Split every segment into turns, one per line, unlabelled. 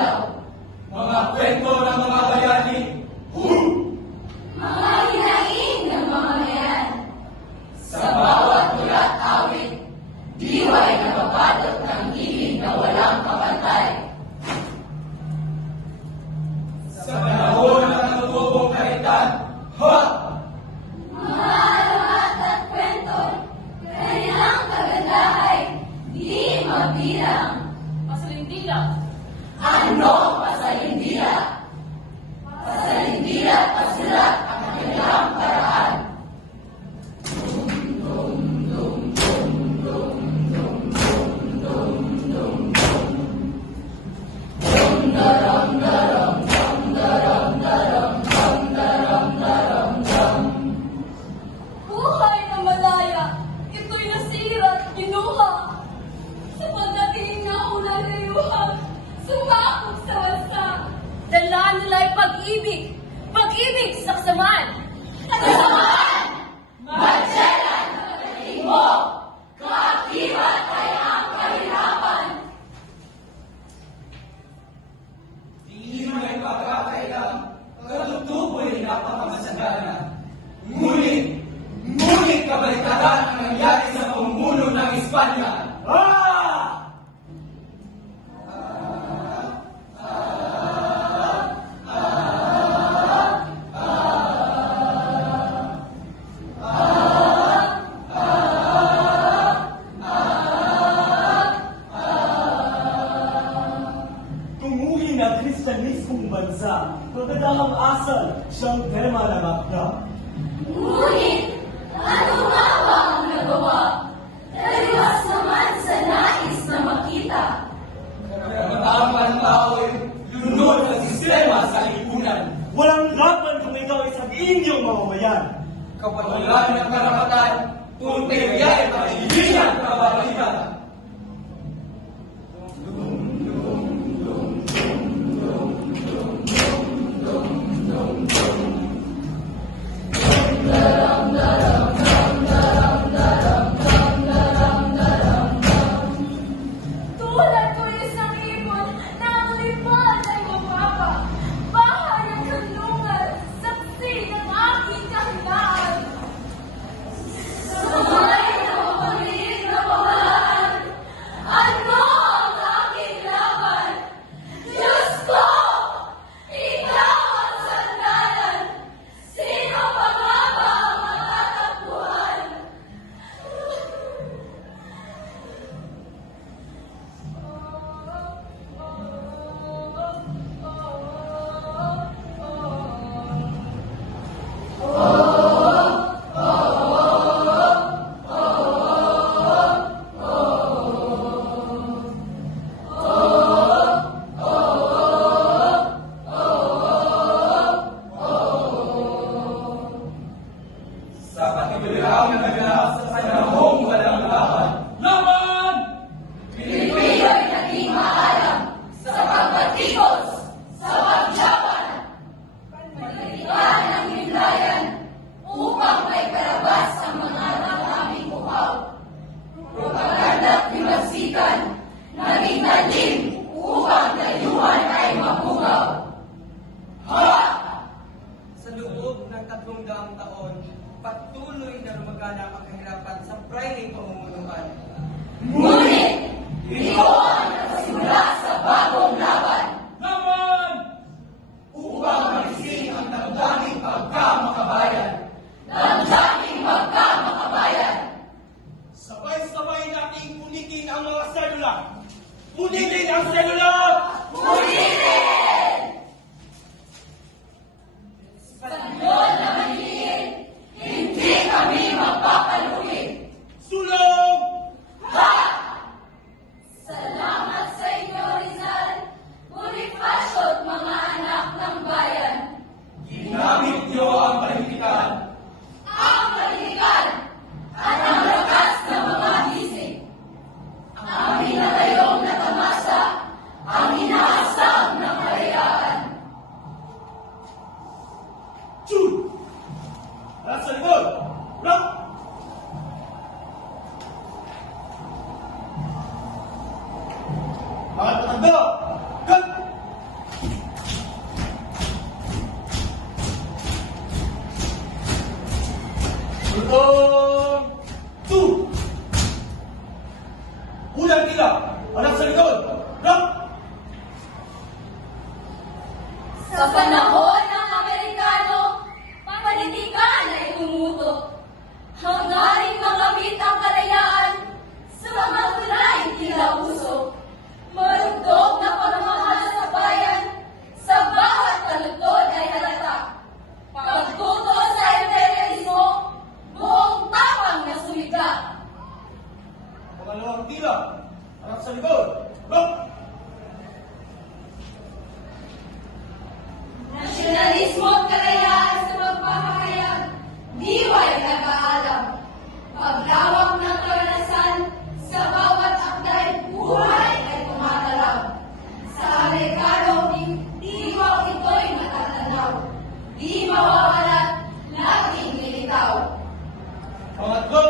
ilaw.
Mga kwento
ng mga bayan no. pag-ibig, pag-ibig sa kasamaan, kasamaan!
Kristanis kong bansa, magandang asal siyang tema na makda.
Ngunit, ano nga ba ang nagawa? Taliwas naman sa nais na makita.
Karapatang ang tao ay lunod ang sistema sa lipunan.
Walang laban kung ikaw ay sa inyong mamamayan.
Kapag wala ng karapatan,
tunay patuloy na lumagana ang kahirapan sa praying pamumunuan.
が争いの dekado, di ito'y matatanaw.
Di mawawala, laging lilitaw.
Pangatlo,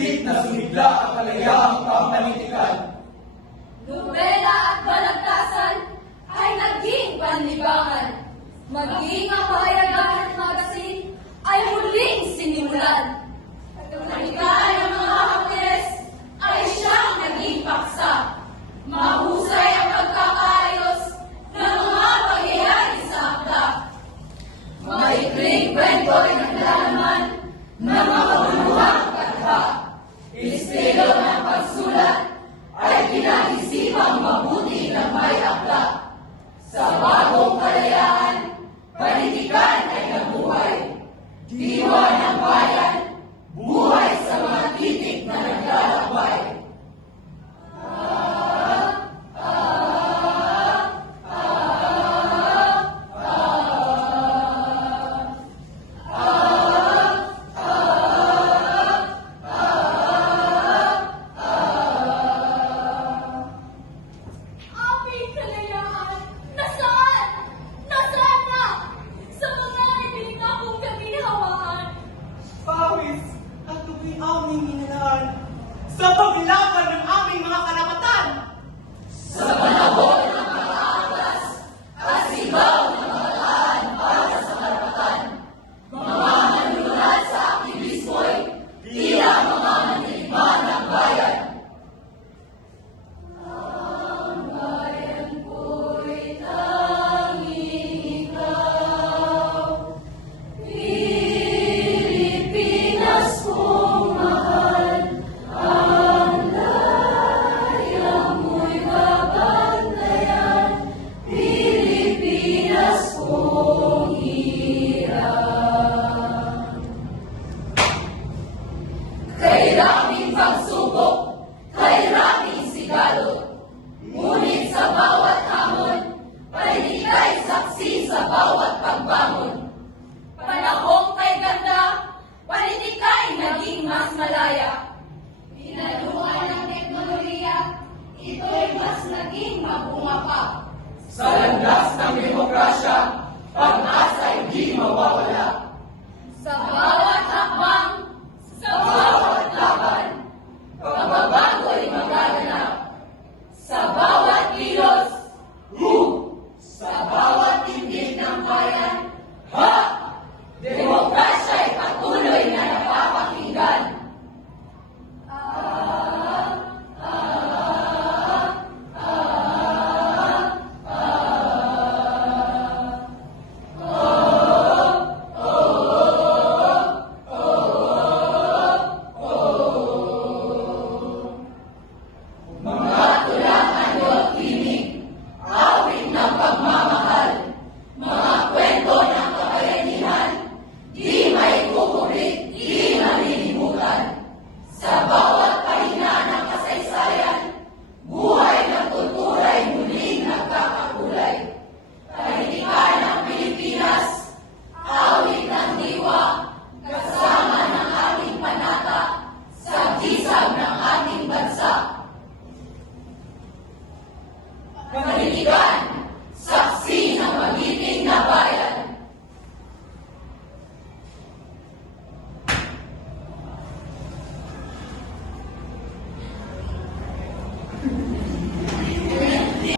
Higit na
sumigla at kalayaang pamalikikan.
Nobela at balagtasan ay naging panlibangan. Maging ang pahayagahan ng magasin ay huling sinimulan. Katulanikan ng mga aktres ay siyang naging paksa. Mahusay ang pagkakaayos ng mga pangyayari sa akda. Maikling kwento rin ang lalaman ng mga unuhang katha. Spirit not let